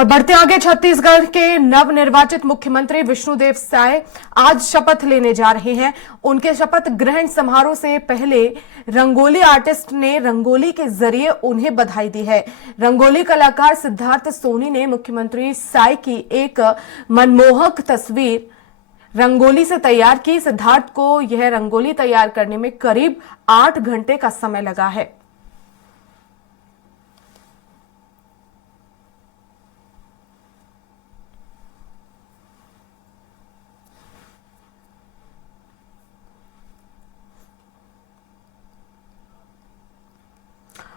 और बढ़ते आगे, छत्तीसगढ़ के नवनिर्वाचित मुख्यमंत्री विष्णुदेव साय आज शपथ लेने जा रहे हैं। उनके शपथ ग्रहण समारोह से पहले रंगोली आर्टिस्ट ने रंगोली के जरिए उन्हें बधाई दी है। रंगोली कलाकार सिद्धार्थ सोनी ने मुख्यमंत्री साय की एक मनमोहक तस्वीर रंगोली से तैयार की। सिद्धार्थ को यह रंगोली तैयार करने में करीब 8 घंटे का समय लगा है।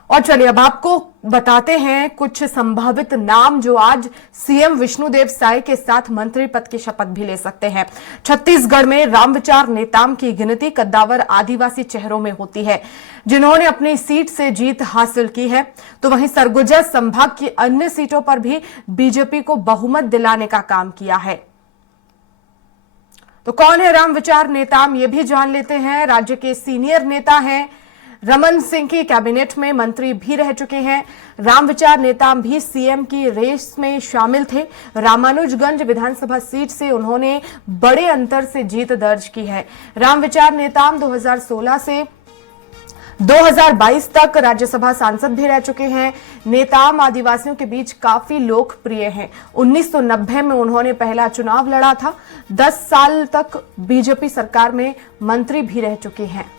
और चलिए अब आपको बताते हैं कुछ संभावित नाम जो आज सीएम विष्णुदेव साय के साथ मंत्री पद की शपथ भी ले सकते हैं। छत्तीसगढ़ में रामविचार नेताम की गिनती कद्दावर आदिवासी चेहरों में होती है जिन्होंने अपनी सीट से जीत हासिल की है, तो वहीं सरगुजा संभाग की अन्य सीटों पर भी बीजेपी को बहुमत दिलाने का काम किया है। तो कौन है रामविचार नेताम, ये भी जान लेते हैं। राज्य के सीनियर नेता हैं, रमन सिंह की कैबिनेट में मंत्री भी रह चुके हैं। रामविचार नेताम भी सीएम की रेस में शामिल थे। रामानुजगंज विधानसभा सीट से उन्होंने बड़े अंतर से जीत दर्ज की है। रामविचार नेताम 2016 से 2022 तक राज्यसभा सांसद भी रह चुके हैं। नेताम आदिवासियों के बीच काफी लोकप्रिय हैं। 1990 में उन्होंने पहला चुनाव लड़ा था। 10 साल तक बीजेपी सरकार में मंत्री भी रह चुके हैं।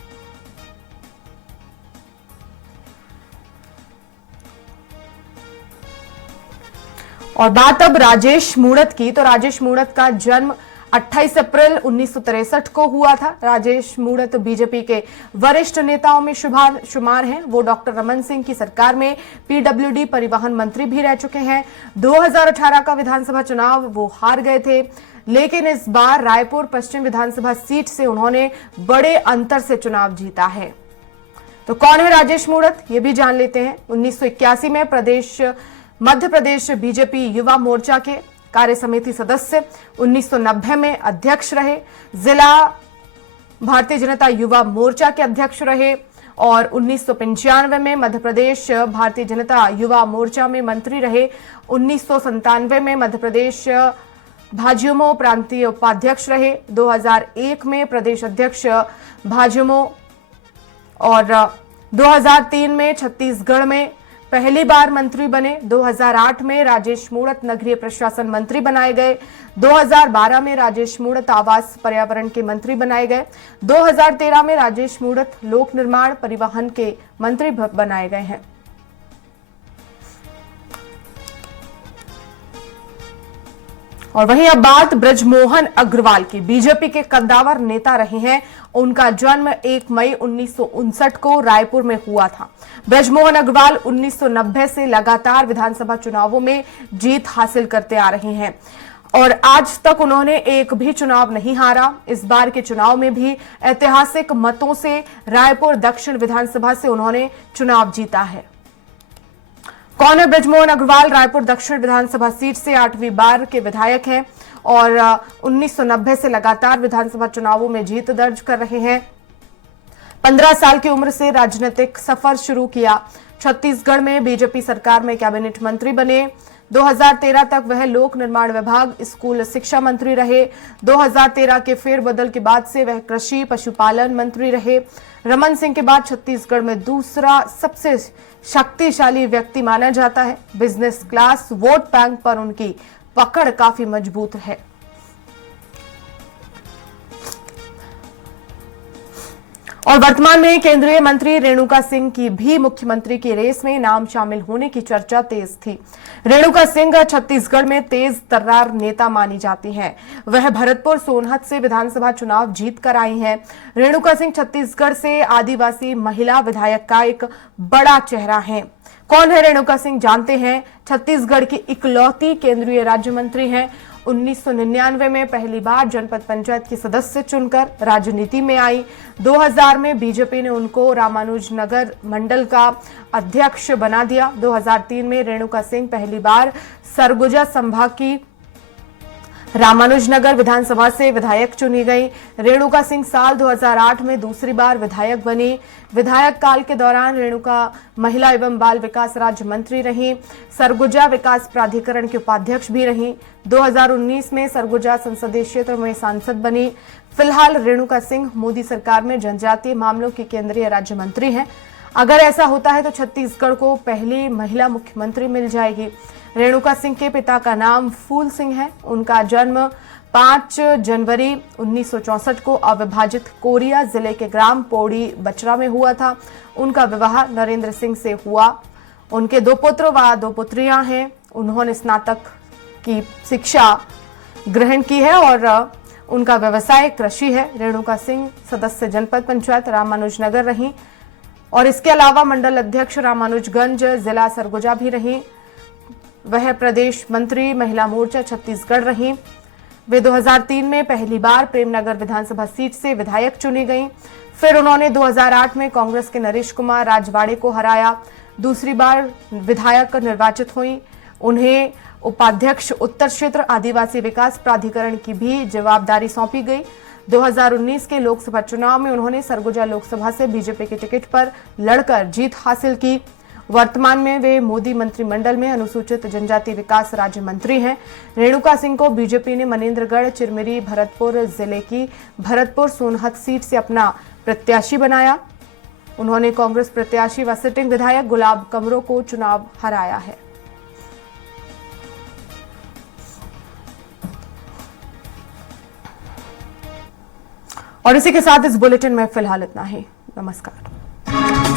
और बात अब राजेश मूणत की, तो राजेश मूणत का जन्म 28 अप्रैल 1963 को हुआ था। राजेश मूणत बीजेपी के वरिष्ठ नेताओं में शुमार हैं। वो डॉक्टर रमन सिंह की सरकार में पीडब्ल्यूडी परिवहन मंत्री भी रह चुके हैं। 2018 का विधानसभा चुनाव वो हार गए थे, लेकिन इस बार रायपुर पश्चिम विधानसभा सीट से उन्होंने बड़े अंतर से चुनाव जीता है। तो कौन है राजेश मूणत, ये भी जान लेते हैं। 1981 में मध्य प्रदेश बीजेपी युवा मोर्चा के कार्य समिति सदस्य, 1990 में अध्यक्ष रहे, जिला भारतीय जनता युवा मोर्चा के अध्यक्ष रहे और 1995 में मध्य प्रदेश भारतीय जनता युवा मोर्चा में मंत्री रहे। 1997 में मध्य प्रदेश भाजयुमो प्रांतीय उपाध्यक्ष रहे। 2001 में प्रदेश अध्यक्ष भाजयुमो और 2003 में छत्तीसगढ़ में पहली बार मंत्री बने। 2008 में राजेश मूणत नगरीय प्रशासन मंत्री बनाए गए। 2012 में राजेश मूणत आवास पर्यावरण के मंत्री बनाए गए। 2013 में राजेश मूणत लोक निर्माण परिवहन के मंत्री बनाए गए हैं। और वहीं अब बात ब्रजमोहन अग्रवाल की, बीजेपी के कद्दावर नेता रहे हैं। उनका जन्म 1 मई 1959 को रायपुर में हुआ था। ब्रजमोहन अग्रवाल 1990 से लगातार विधानसभा चुनावों में जीत हासिल करते आ रहे हैं और आज तक उन्होंने एक भी चुनाव नहीं हारा। इस बार के चुनाव में भी ऐतिहासिक मतों से रायपुर दक्षिण विधानसभा से उन्होंने चुनाव जीता है। कौन है ब्रजमोहन अग्रवाल? रायपुर दक्षिण विधानसभा सीट से 8वीं बार के विधायक हैं और 1990 से लगातार विधानसभा चुनावों में जीत दर्ज कर रहे हैं। 15 साल की उम्र से राजनीतिक सफर शुरू किया। छत्तीसगढ़ में बीजेपी सरकार में कैबिनेट मंत्री बने। 2013 तक वह लोक निर्माण विभाग स्कूल शिक्षा मंत्री रहे। 2013 के फेरबदल के बाद से वह कृषि पशुपालन मंत्री रहे। रमन सिंह के बाद छत्तीसगढ़ में दूसरा सबसे शक्तिशाली व्यक्ति माना जाता है। बिजनेस क्लास वोट बैंक पर उनकी पकड़ काफी मजबूत है। और वर्तमान में केंद्रीय मंत्री रेणुका सिंह की भी मुख्यमंत्री की रेस में नाम शामिल होने की चर्चा तेज थी। रेणुका सिंह छत्तीसगढ़ में तेज तर्रार नेता मानी जाती हैं। वह भरतपुर सोनहत से विधानसभा चुनाव जीत कर आई हैं। रेणुका सिंह छत्तीसगढ़ से आदिवासी महिला विधायक का एक बड़ा चेहरा है। कौन है रेणुका सिंह, जानते हैं। छत्तीसगढ़ की इकलौती केंद्रीय राज्य मंत्री हैं। 1999 में पहली बार जनपद पंचायत की सदस्य चुनकर राजनीति में आई। 2000 में बीजेपी ने उनको रामानुजनगर मंडल का अध्यक्ष बना दिया। 2003 में रेणुका सिंह पहली बार सरगुजा संभाग की रामानुजनगर विधानसभा से विधायक चुनी गई। रेणुका सिंह साल 2008 में दूसरी बार विधायक बनी। विधायक काल के दौरान रेणुका महिला एवं बाल विकास राज्य मंत्री रहीं। सरगुजा विकास प्राधिकरण की उपाध्यक्ष भी रहीं। 2019 में सरगुजा संसदीय क्षेत्र में सांसद बनी। फिलहाल रेणुका सिंह मोदी सरकार में जनजातीय मामलों की केंद्रीय राज्य मंत्री हैं। अगर ऐसा होता है तो छत्तीसगढ़ को पहली महिला मुख्यमंत्री मिल जाएगी। रेणुका सिंह के पिता का नाम फूल सिंह है। उनका जन्म 5 जनवरी 1964 को अविभाजित कोरिया जिले के ग्राम पौड़ी बचरा में हुआ था। उनका विवाह नरेंद्र सिंह से हुआ। उनके 2 पुत्र व 2 पुत्रियां हैं। उन्होंने स्नातक की शिक्षा ग्रहण की है और उनका व्यवसाय कृषि है। रेणुका सिंह सदस्य जनपद पंचायत रामानुजनगर रहीं और इसके अलावा मंडल अध्यक्ष रामानुजगंज जिला सरगुजा भी रहीं। वह प्रदेश मंत्री महिला मोर्चा छत्तीसगढ़ रहीं। वे 2003 में पहली बार प्रेमनगर विधानसभा सीट से विधायक चुनी गईं। फिर उन्होंने 2008 में कांग्रेस के नरेश कुमार राजवाड़े को हराया। दूसरी बार विधायक निर्वाचित हुई। उन्हें उपाध्यक्ष उत्तर क्षेत्र आदिवासी विकास प्राधिकरण की भी जवाबदारी सौंपी गई। 2019 के लोकसभा चुनाव में उन्होंने सरगुजा लोकसभा से बीजेपी के टिकट पर लड़कर जीत हासिल की। वर्तमान में वे मोदी मंत्रिमंडल में अनुसूचित जनजाति विकास राज्य मंत्री हैं। रेणुका सिंह को बीजेपी ने मनेन्द्रगढ़ चिरमिरी भरतपुर जिले की भरतपुर सोनहत सीट से अपना प्रत्याशी बनाया। उन्होंने कांग्रेस प्रत्याशी व सिटिंग विधायक गुलाब कमरो को चुनाव हराया है। और इसी के साथ इस बुलेटिन में फिलहाल इतना ही। नमस्कार।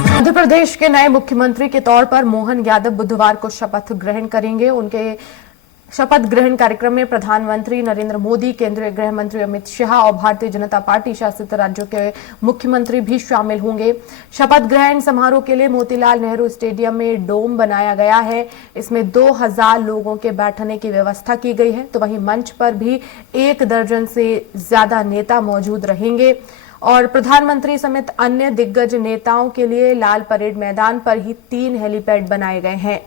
मध्य प्रदेश के नए मुख्यमंत्री के तौर पर मोहन यादव बुधवार को शपथ ग्रहण करेंगे। उनके शपथ ग्रहण कार्यक्रम में प्रधानमंत्री नरेंद्र मोदी, केंद्रीय गृह मंत्री अमित शाह और भारतीय जनता पार्टी शासित राज्यों के मुख्यमंत्री भी शामिल होंगे। शपथ ग्रहण समारोह के लिए मोतीलाल नेहरू स्टेडियम में डोम बनाया गया है। इसमें 2000 लोगों के बैठने की व्यवस्था की गई है। तो वहीं मंच पर भी 1 दर्जन से ज्यादा नेता मौजूद रहेंगे और प्रधानमंत्री समेत अन्य दिग्गज नेताओं के लिए लाल परेड मैदान पर ही 3 हेलीपैड बनाए गए हैं।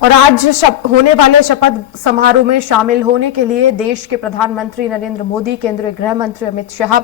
और आज होने वाले शपथ समारोह में शामिल होने के लिए देश के प्रधानमंत्री नरेंद्र मोदी, केंद्रीय गृह मंत्री अमित शाह,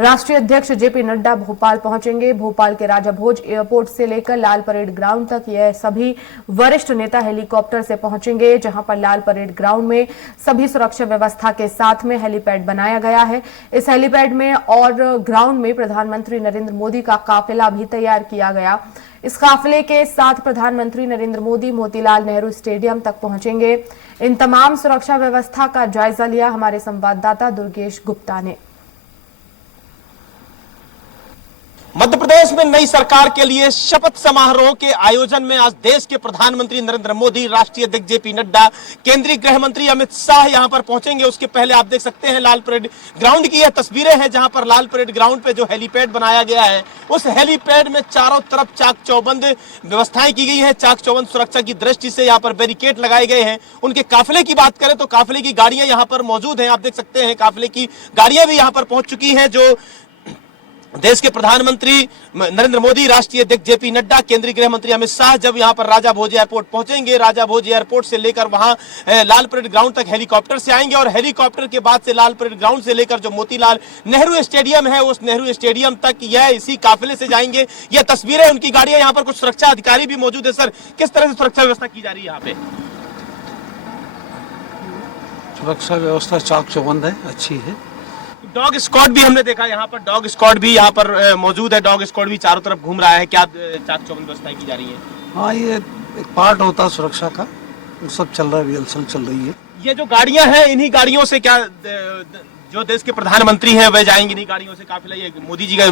राष्ट्रीय अध्यक्ष जेपी नड्डा भोपाल पहुंचेंगे। भोपाल के राजा भोज एयरपोर्ट से लेकर लाल परेड ग्राउंड तक यह सभी वरिष्ठ नेता हेलीकॉप्टर से पहुंचेंगे, जहां पर लाल परेड ग्राउंड में सभी सुरक्षा व्यवस्था के साथ में हेलीपैड बनाया गया है। इस हेलीपैड में और ग्राउंड में प्रधानमंत्री नरेंद्र मोदी का काफिला भी तैयार किया गया। इस काफिले के साथ प्रधानमंत्री नरेंद्र मोदी मोतीलाल नेहरू स्टेडियम तक पहुंचेंगे। इन तमाम सुरक्षा व्यवस्था का जायजा लिया हमारे संवाददाता दुर्गेश गुप्ता ने। मध्य प्रदेश में नई सरकार के लिए शपथ समारोह के आयोजन में आज देश के प्रधानमंत्री नरेंद्र मोदी, राष्ट्रीय अध्यक्ष जेपी नड्डा, केंद्रीय गृह मंत्री अमित शाह यहां पर पहुंचेंगे। उसके पहले आप देख सकते हैं लाल परेड ग्राउंड की यह तस्वीरें हैं, जहां पर लाल परेड ग्राउंड पे जो हेलीपैड बनाया गया है, उस हेलीपैड में चारों तरफ चाक चौबंद व्यवस्थाएं की गई है। चाक चौबंद सुरक्षा की दृष्टि से यहाँ पर बैरिकेड लगाए गए हैं। उनके काफिले की बात करें तो काफिले की गाड़ियां यहाँ पर मौजूद हैं। आप देख सकते हैं काफिले की गाड़ियां भी यहाँ पर पहुंच चुकी हैं। जो देश के प्रधानमंत्री नरेंद्र मोदी, राष्ट्रीय अध्यक्ष जेपी नड्डा, केंद्रीय गृह मंत्री अमित शाह जब यहां पर राजा भोज एयरपोर्ट पहुंचेंगे, राजा भोज एयरपोर्ट से लेकर वहां लाल परेड ग्राउंड तक हेलीकॉप्टर से आएंगे और हेलीकॉप्टर के बाद से लाल परेड ग्राउंड से लेकर जो मोतीलाल नेहरू स्टेडियम है, उस नेहरू स्टेडियम तक यह इसी काफिले से जाएंगे। यह तस्वीरें उनकी गाड़ियां, यहाँ पर कुछ सुरक्षा अधिकारी भी मौजूद है। सर, किस तरह से सुरक्षा व्यवस्था की जा रही है यहाँ पे? सुरक्षा व्यवस्था चाक चौबंद है, अच्छी है। डॉग स्क्वाड भी हमने देखा, यहाँ पर डॉग स्क्वाड भी यहाँ पर मौजूद है। डॉग स्क्वाड भी चारों तरफ घूम रहा है। क्या चाक चौबंद व्यवस्थाएं की जा रही है? हाँ, ये एक पार्ट होता है सुरक्षा का, वो सब चल रहा है, रिहर्सल चल रही है। ये जो गाड़ियां हैं, इन्हीं गाड़ियों से क्या जो देश के प्रधानमंत्री हैं वह जाएंगे नहीं गाड़ियों से, काफिला ये मोदी जी का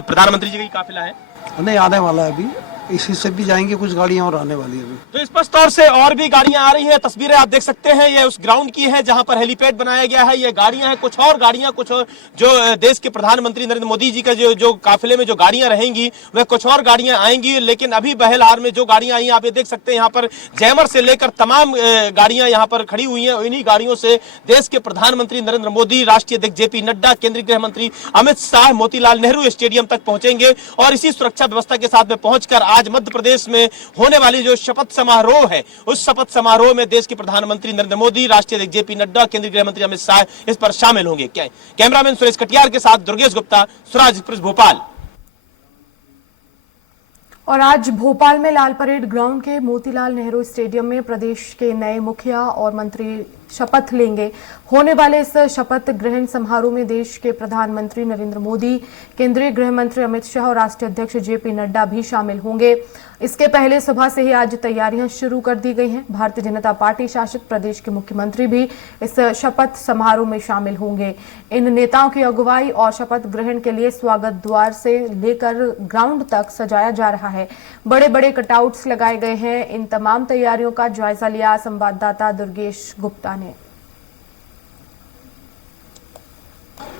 प्रधानमंत्री जी का ही काफिला है। नहीं, आने वाला है अभी, इसी से भी जाएंगे, कुछ गाड़ियां और आने वाली है अभी। तो स्पष्ट तौर से और भी गाड़ियां आ रही हैं। तस्वीरें आप देख सकते हैं, ये उस ग्राउंड की है जहां पर हेलीपैड बनाया गया है। ये गाड़ियां हैं, कुछ और गाड़ियां, कुछ और जो देश के प्रधानमंत्री नरेंद्र मोदी जी का जो काफिले में जो गाड़ियां रहेंगी वह कुछ और गाड़ियां आएंगी। लेकिन अभी बहलहाल में जो गाड़ियां आई आप ये देख सकते हैं, यहाँ पर जैमर से लेकर तमाम गाड़ियां यहाँ पर खड़ी हुई हैं। इन्हीं गाड़ियों से देश के प्रधानमंत्री नरेंद्र मोदी, राष्ट्रीय अध्यक्ष जेपी नड्डा, केंद्रीय गृह मंत्री अमित शाह मोतीलाल नेहरू स्टेडियम तक पहुंचेंगे और इसी सुरक्षा व्यवस्था के साथ में पहुंचकर आज मध्य प्रदेश में होने वाली जो शपथ समारोह है, उस शपथ समारोह में देश के प्रधानमंत्री नरेंद्र मोदी, राष्ट्रीय अध्यक्ष जेपी नड्डा, केंद्रीय गृह मंत्री अमित शाह इस पर शामिल होंगे। कैमरामैन सुरेश कटियार के साथ दुर्गेश गुप्ता, स्वराज एक्सप्रेस भोपाल। और आज भोपाल में लाल परेड ग्राउंड के मोतीलाल नेहरू स्टेडियम में प्रदेश के नए मुखिया और मंत्री शपथ लेंगे। होने वाले इस शपथ ग्रहण समारोह में देश के प्रधानमंत्री नरेंद्र मोदी, केंद्रीय गृह मंत्री अमित शाह और राष्ट्रीय अध्यक्ष जेपी नड्डा भी शामिल होंगे। इसके पहले सुबह से ही आज तैयारियां शुरू कर दी गई हैं। भारतीय जनता पार्टी शासित प्रदेश के मुख्यमंत्री भी इस शपथ समारोह में शामिल होंगे। इन नेताओं की अगुवाई और शपथ ग्रहण के लिए स्वागत द्वार से लेकर ग्राउंड तक सजाया जा रहा है। बड़े बड़े कटआउट्स लगाए गए हैं। इन तमाम तैयारियों का जायजा लिया संवाददाता दुर्गेश गुप्ता ने।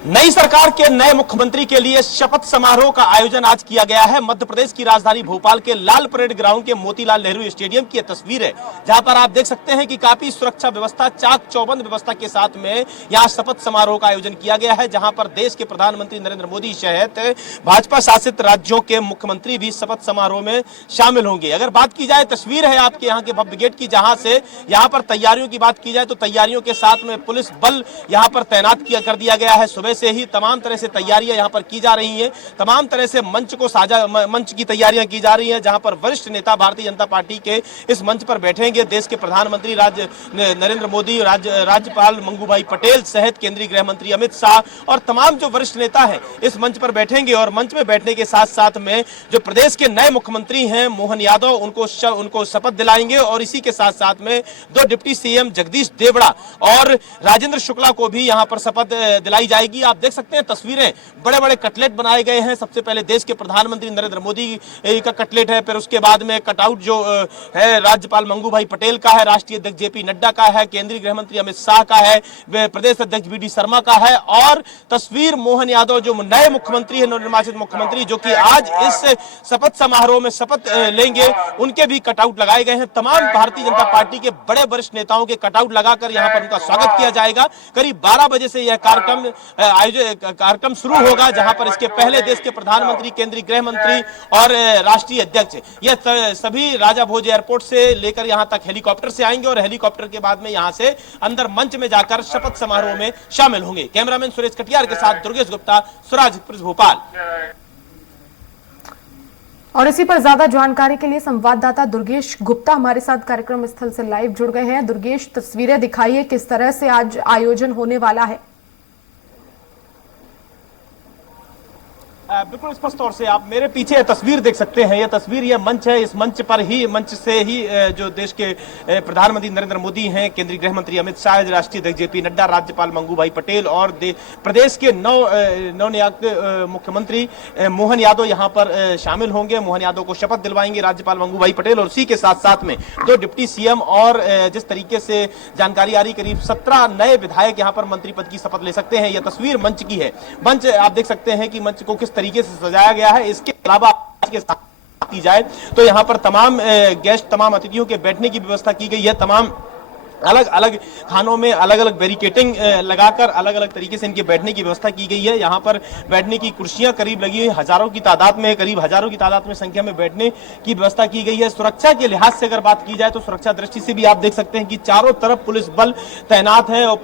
नई सरकार के नए मुख्यमंत्री के लिए शपथ समारोह का आयोजन आज किया गया है। मध्य प्रदेश की राजधानी भोपाल के लाल परेड ग्राउंड के मोतीलाल नेहरू स्टेडियम की यह तस्वीर है, जहां पर आप देख सकते हैं कि काफी सुरक्षा व्यवस्था, चाक चौबंद व्यवस्था के साथ में यहां शपथ समारोह का आयोजन किया गया है, जहां पर देश के प्रधानमंत्री नरेंद्र मोदी सहित भाजपा शासित राज्यों के मुख्यमंत्री भी शपथ समारोह में शामिल होंगे। अगर बात की जाए, तस्वीर है आपके यहाँ के भव्य गेट की, जहां से यहाँ पर तैयारियों की बात की जाए तो तैयारियों के साथ में पुलिस बल यहाँ पर तैनात कर दिया गया है। सुबह से ही तमाम तरह से तैयारियां यहां पर की जा रही हैं। तमाम तरह से मंच की तैयारियां की जा रही हैं, जहां पर वरिष्ठ नेता भारतीय जनता पार्टी के इस मंच पर बैठेंगे। देश के प्रधानमंत्री नरेंद्र मोदी, राज्यपाल मंगू भाई पटेल सहित केंद्रीय गृह मंत्री अमित शाह और तमाम जो वरिष्ठ नेता हैं इस मंच पर बैठेंगे। और मंच में बैठने के साथ साथ में जो प्रदेश के नए मुख्यमंत्री हैं मोहन यादव, उनको शपथ दिलाएंगे। और इसी के साथ साथ में दो डिप्टी सीएम जगदीश देवड़ा और राजेंद्र शुक्ला को भी यहां पर शपथ दिलाई जाएगी। आप देख सकते हैं तस्वीरें, बड़े बड़े कटलेट बनाए गए हैं। सबसे पहले देश के प्रधानमंत्री नरेंद्र मोदी का कटलेट है, फिर उसके बाद में कटआउट जो है राज्यपाल मंगू भाई पटेल का है, राष्ट्रीय अध्यक्ष जेपी नड्डा का है, केंद्रीय गृह मंत्री अमित शाह का है, प्रदेश अध्यक्ष बीडी शर्मा का है और तस्वीर मोहन यादव जो नए मुख्यमंत्री है, नवनिर्वाचित मुख्यमंत्री जो कि आज इस शपथ समारोह में शपथ लेंगे, उनके भी कटआउट लगाए गए हैं। तमाम भारतीय जनता पार्टी के बड़े वरिष्ठ नेताओं के कटआउट लगाकर यहां पर उनका स्वागत किया जाएगा। करीब 12 बजे से यह कार्यक्रम शुरू होगा, जहां पर इसके पहले देश के प्रधानमंत्री, केंद्रीय गृह मंत्री और राष्ट्रीय अध्यक्ष यह सभी राजा भोज एयरपोर्ट से लेकर यहां तक हेलीकॉप्टर से आएंगे और हेलीकॉप्टर के बाद में यहां से अंदर मंच में जाकर शपथ समारोह में शामिल होंगे। कैमरामैन सुरेश कटियार के साथ दुर्गेश गुप्ता, स्वराज एक्सप्रेस भोपाल। और इसी पर ज्यादा जानकारी के लिए संवाददाता दुर्गेश गुप्ता हमारे साथ कार्यक्रम स्थल से लाइव जुड़ गए हैं। दुर्गेश, तस्वीरें दिखाइए, किस तरह से आज आयोजन होने वाला है? बिल्कुल स्पष्ट तौर से आप मेरे पीछे तस्वीर देख सकते हैं। यह तस्वीर, यह मंच है। इस मंच से ही जो देश के प्रधानमंत्री नरेंद्र मोदी हैं, केंद्रीय गृह मंत्री अमित शाह, राष्ट्रीय अध्यक्ष जेपी नड्डा, राज्यपाल मंगू भाई पटेल और प्रदेश के नवनियुक्त मुख्यमंत्री मोहन यादव यहां पर शामिल होंगे। मोहन यादव को शपथ दिलवाएंगे राज्यपाल मंगू भाई पटेल और उसी के साथ साथ में दो डिप्टी सीएम और जिस तरीके से जानकारी आ रही, करीब 17 नए विधायक यहां पर मंत्री पद की शपथ ले सकते हैं। यह तस्वीर मंच की है। मंच आप देख सकते हैं कि मंच को किस तरीके से सजाया गया है। इसके अलावा आज के साथ की जाए तो यहां पर तमाम गेस्ट, तमाम अतिथियों के बैठने की व्यवस्था की गई है। तमाम अलग अलग खानों में अलग अलग बैरिकेटिंग लगाकर अलग अलग तरीके से इनके बैठने की व्यवस्था की गई है। यहाँ पर बैठने की कुर्सियां करीब लगी हुई हजारों की तादाद में, करीब हजारों की तादाद में संख्या में बैठने की व्यवस्था की गई है। सुरक्षा के लिहाज से अगर बात की जाए तो सुरक्षा दृष्टि से भी आप देख सकते हैं कि चारों तरफ पुलिस बल तैनात है और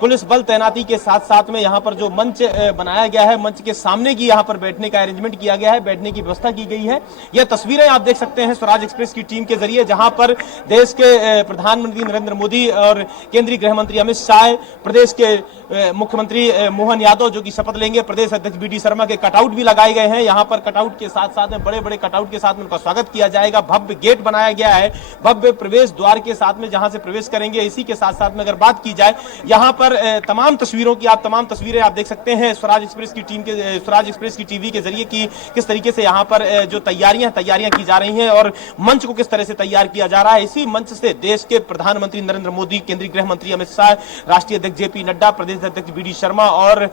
पुलिस बल तैनाती के साथ साथ में यहाँ पर जो मंच बनाया गया है, मंच के सामने की यहाँ पर बैठने का अरेंजमेंट किया गया है, बैठने की व्यवस्था की गई है। यह तस्वीरें आप देख सकते हैं स्वराज एक्सप्रेस की टीम के जरिए, जहां पर देश के प्रधानमंत्री नरेंद्र मोदी और केंद्रीय गृह मंत्री अमित शाह, प्रदेश के मुख्यमंत्री मोहन यादव जो कि शपथ लेंगे, प्रदेश अध्यक्ष बी डी शर्मा के कटआउट भी लगाए गए हैं। यहाँ पर कटआउट के साथ साथ में बड़े बड़े कटआउट के साथ में उनका स्वागत किया जाएगा। भव्य गेट बनाया गया है, भव्य प्रवेश द्वार के साथ में जहां से प्रवेश करेंगे। इसी के साथ साथ में अगर बात की जाए यहाँ पर तमाम तस्वीरें आप देख सकते हैं स्वराज एक्सप्रेस की टीवी के जरिए की किस तरीके से यहाँ पर जो तैयारियां की जा रही हैं और मंच को किस तरह से तैयार किया जा रहा है। इसी मंच से देश के प्रधानमंत्री नरेंद्र मोदी, केंद्रीय गृह मंत्री अमित शाह, राष्ट्रीय अध्यक्ष जेपी नड्डा, प्रदेश अध्यक्ष बी डी शर्मा और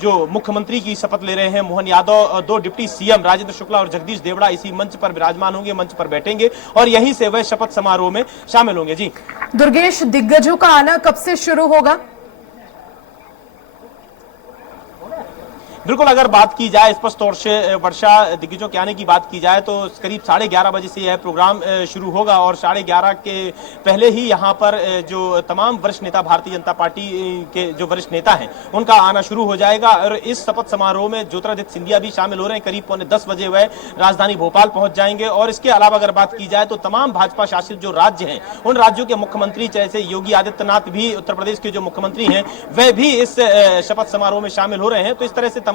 जो मुख्यमंत्री की शपथ ले रहे हैं मोहन यादव, दो डिप्टी सीएम राजेंद्र शुक्ला और जगदीश देवड़ा इसी मंच पर विराजमान होंगे, मंच पर बैठेंगे और यहीं से वह शपथ समारोह में शामिल होंगे। जी दुर्गेश, दिग्गजों का आना कब से शुरू होगा? बिल्कुल, अगर बात की जाए स्पष्ट तौर से वर्षा दिग्गजों के आने की बात की जाए तो करीब 11:30 बजे से यह प्रोग्राम शुरू होगा और 11:30 के पहले ही यहाँ पर जो तमाम वरिष्ठ नेता, भारतीय जनता पार्टी के जो वरिष्ठ नेता हैं उनका आना शुरू हो जाएगा और इस शपथ समारोह में ज्योतिरादित्य सिंधिया भी शामिल हो रहे हैं। करीब 9:45 बजे वह राजधानी भोपाल पहुंच जाएंगे और इसके अलावा अगर बात की जाए तो तमाम भाजपा शासित जो राज्य हैं उन राज्यों के मुख्यमंत्री, जैसे योगी आदित्यनाथ भी उत्तर प्रदेश के जो मुख्यमंत्री हैं वह भी इस शपथ समारोह में शामिल हो रहे हैं। तो इस तरह से तमाम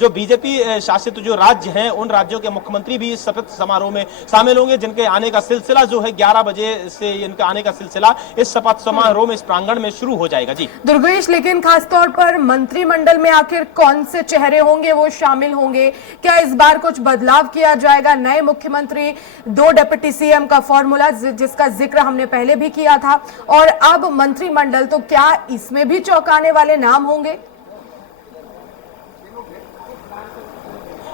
जो बीजेपी शासित जो राज्य हैं उन राज्यों के मुख्यमंत्री भी इस शपथ समारोह में शामिल होंगे, जिनके आने का सिलसिला जो है 11 बजे से इनका आने का सिलसिला इस शपथ समारोह में इस प्रांगण में शुरू हो जाएगा। जी दुर्गेश, लेकिन खासतौर पर मंत्रिमंडल में आखिर कौन से चेहरे होंगे वो शामिल होंगे? क्या इस बार कुछ बदलाव किया जाएगा? नए मुख्यमंत्री, 2 डिप्टी सीएम का फॉर्मूला जिसका जिक्र हमने पहले भी किया था और अब मंत्रिमंडल, तो क्या इसमें भी चौंकाने वाले नाम होंगे?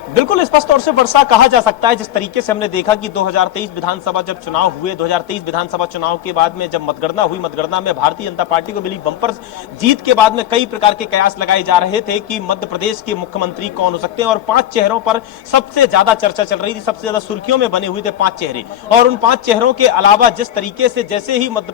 बिल्कुल स्पष्ट तौर से वर्षा कहा जा सकता है। जिस तरीके से हमने देखा कि 2023 विधानसभा जब चुनाव हुए, 2023 विधानसभा चुनाव के बाद में जब मतगणना हुई, मतगणना में भारतीय जनता पार्टी को मिली बंपर जीत के बाद में कई प्रकार के कयास लगाए जा रहे थे कि मध्य प्रदेश के मुख्यमंत्री कौन हो सकते हैं और 5 चेहरों पर सबसे ज्यादा चर्चा चल रही थी, सबसे ज्यादा सुर्खियों में बने हुए थे 5 चेहरे। और उन 5 चेहरों के अलावा जिस तरीके से जैसे ही मध्य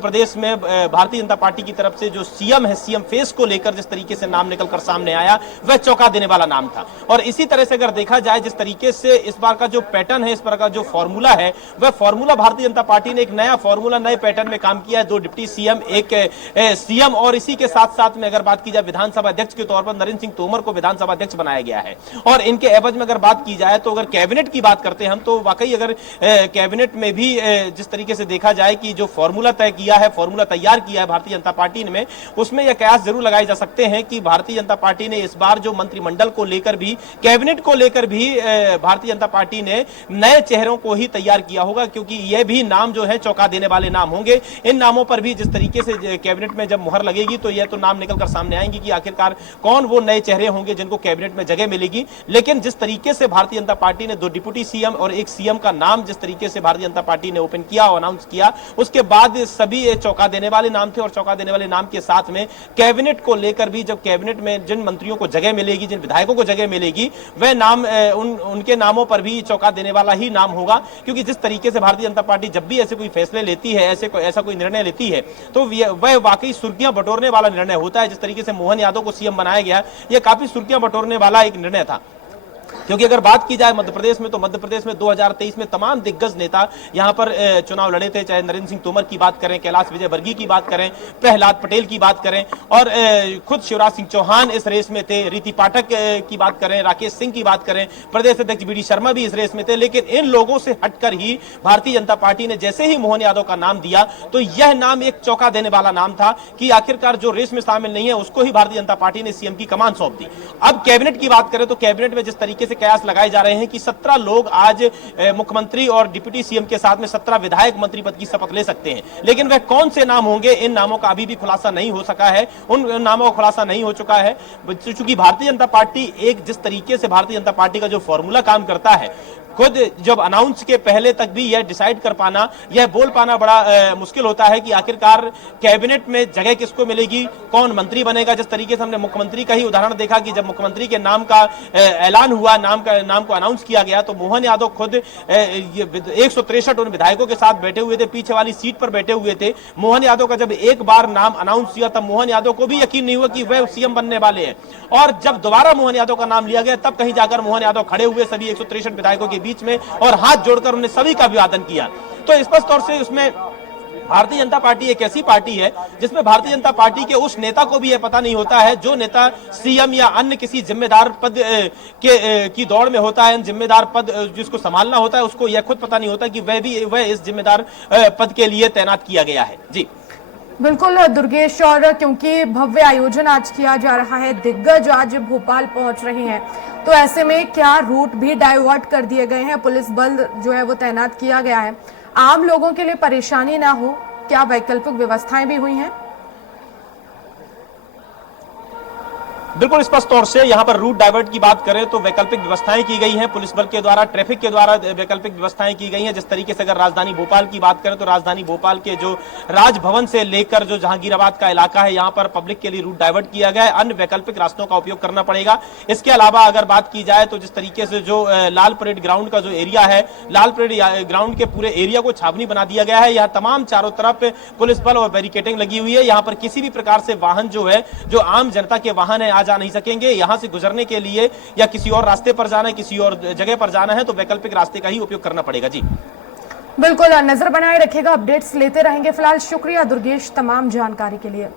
प्रदेश में भारतीय जनता पार्टी की तरफ से जो सीएम है, सीएम फेस को लेकर जिस तरीके से नाम निकलकर सामने आया वह चौंका देने वाला नाम था। और इसी तरह से अगर देखा जाए जिस तरीके से इस बार का जो पैटर्न है, इस बार का जो फॉर्मूला है, वह फॉर्मूला भारतीय जनता पार्टी ने एक नया फॉर्मूला, नए पैटर्न में काम किया है। 2 डिप्टी सीएम, एक सीएम और इसी के साथ साथ में अगर बात की जाए विधानसभा अध्यक्ष के तौर पर नरेंद्र सिंह तोमर को विधानसभा अध्यक्ष बनाया गया है। और इनके एवज में अगर बात की जाए तो अगर कैबिनेट की बात करते हैं हम, तो वाकई अगर कैबिनेट में भी जिस तरीके से देखा जाए कि जो फॉर्मूला तय किया है, फॉर्मूला तैयार किया है भारतीय जनता पार्टी ने, उसमें यह कयास जरूर लगाए जा सकते हैं कि भारतीय जनता पार्टी ने इस बार जो मंत्रिमंडल को लेकर भी, कैबिनेट को लेकर भी भारतीय जनता पार्टी ने नए चेहरों को ही तैयार किया होगा, क्योंकि यह भी नाम जो है चौंका देने वाले नाम होंगे। इन नामों पर भी जिस तरीके से कैबिनेट में जब मुहर लगेगी तो यह तो नाम निकलकर सामने आएंगे कि आखिरकार कौन वो नए चेहरे होंगे जिनको कैबिनेट में जगह मिलेगी। लेकिन जिस तरीके से भारतीय जनता पार्टी ने 2 डिप्टी सीएम और एक सीएम का नाम जिस तरीके से भारतीय जनता पार्टी ने ओपन किया और अनाउंस किया, उसके बाद सभी चौंका देने वाले नाम थे। और चौंका देने वाले नाम के साथ में कैबिनेट को लेकर भी, जब कैबिनेट में जिन मंत्रियों को जगह मिलेगी, जिन विधायकों को जगह मिलेगी, वह नाम उनके नामों पर भी चौंका देने वाला ही नाम होगा। क्योंकि जिस तरीके से भारतीय जनता पार्टी जब भी ऐसे कोई फैसले लेती है, ऐसा कोई निर्णय लेती है, तो वह वाकई सुर्खियां बटोरने वाला निर्णय होता है। जिस तरीके से मोहन यादव को सीएम बनाया गया, यह काफी सुर्खियां बटोरने वाला एक निर्णय था। क्योंकि अगर बात की जाए मध्य प्रदेश में, तो मध्य प्रदेश में 2023 में तमाम दिग्गज नेता यहां पर चुनाव लड़े थे। चाहे नरेंद्र सिंह तोमर की बात करें, कैलाश विजयवर्गीय की बात करें, प्रहलाद पटेल की बात करें और खुद शिवराज सिंह चौहान इस रेस में थे, रीति पाठक की बात करें, राकेश सिंह की बात करें, प्रदेश अध्यक्ष बी डी शर्मा भी इस रेस में थे। लेकिन इन लोगों से हटकर ही भारतीय जनता पार्टी ने जैसे ही मोहन यादव का नाम दिया, तो यह नाम एक चौंका देने वाला नाम था कि आखिरकार जो रेस में शामिल नहीं है उसको ही भारतीय जनता पार्टी ने सीएम की कमान सौंप दी। अब कैबिनेट की बात करें तो कैबिनेट में जिस तरीके से कयास लगाए जा रहे हैं कि 17 लोग आज मुख्यमंत्री और डिप्टी सीएम के साथ में 17 विधायक मंत्री पद की शपथ ले सकते हैं। लेकिन वह कौन से नाम होंगे, इन नामों का अभी भी खुलासा नहीं हो सका है, उन नामों का खुलासा नहीं हो चुका है। चूंकि भारतीय जनता पार्टी जिस तरीके से भारतीय जनता पार्टी का जो फॉर्मूला काम करता है, खुद जब अनाउंस के पहले तक भी यह डिसाइड कर पाना, यह बोल पाना बड़ा मुश्किल होता है कि आखिरकार कैबिनेट में जगह किसको मिलेगी, कौन मंत्री बनेगा। जिस तरीके से हमने मुख्यमंत्री का ही उदाहरण देखा कि जब मुख्यमंत्री के नाम का ऐलान हुआ, नाम को अनाउंस किया गया, तो मोहन यादव खुद 163 उन विधायकों के साथ बैठे हुए थे, पीछे वाली सीट पर बैठे हुए थे। मोहन यादव का जब एक बार नाम अनाउंस किया तब मोहन यादव को भी यकीन नहीं हुआ कि वह सीएम बनने वाले हैं। और जब दोबारा मोहन यादव का नाम लिया गया, तब कहीं जाकर मोहन यादव खड़े हुए सभी 163 विधायकों के बीच में और हाथ जोड़कर उन्हें सभी का अभिवादन किया। तो स्पष्ट तौर से उसमें भारतीय जनता पार्टी एक ऐसी पार्टी है जिसमें भारतीय जनता पार्टी के उस नेता को भी यह पता नहीं होता है, जो नेता सीएम या अन्य किसी जिम्मेदार पद की दौड़ में होता है, जिम्मेदार पद जिसको संभालना होता है, उसको यह खुद पता नहीं होता कि वह इस जिम्मेदार पद के लिए तैनात किया गया है। जी बिल्कुल दुर्गेश, और क्योंकि भव्य आयोजन आज किया जा रहा है, दिग्गज आज भोपाल पहुंच रहे हैं, तो ऐसे में क्या रूट भी डाइवर्ट कर दिए गए हैं, पुलिस बल जो है वो तैनात किया गया है, आम लोगों के लिए परेशानी ना हो, क्या वैकल्पिक व्यवस्थाएं भी हुई हैं? बिल्कुल स्पष्ट तौर से यहाँ पर रूट डाइवर्ट की बात करें तो वैकल्पिक व्यवस्थाएं की गई हैं पुलिस बल के द्वारा, ट्रैफिक के द्वारा वैकल्पिक व्यवस्थाएं की गई हैं। जिस तरीके से अगर राजधानी भोपाल की बात करें तो राजधानी भोपाल के जो राजभवन से लेकर जो जहांगीराबाद का इलाका है, यहाँ पर पब्लिक के लिए रूट डाइवर्ट किया गया है, अन्य वैकल्पिक रास्तों का उपयोग करना पड़ेगा। इसके अलावा अगर बात की जाए तो जिस तरीके से जो लाल परेड ग्राउंड का जो एरिया है, लाल परेड ग्राउंड के पूरे एरिया को छावनी बना दिया गया है। यहाँ तमाम चारों तरफ पुलिस बल और बैरिकेडिंग लगी हुई है। यहाँ पर किसी भी प्रकार से वाहन जो है, जो आम जनता के वाहन है, आ जा नहीं सकेंगे। यहां से गुजरने के लिए या किसी और रास्ते पर जाना है, किसी और जगह पर जाना है, तो वैकल्पिक रास्ते का ही उपयोग करना पड़ेगा। जी बिल्कुल, नजर बनाए रखेगा, अपडेट्स लेते रहेंगे। फिलहाल शुक्रिया दुर्गेश तमाम जानकारी के लिए।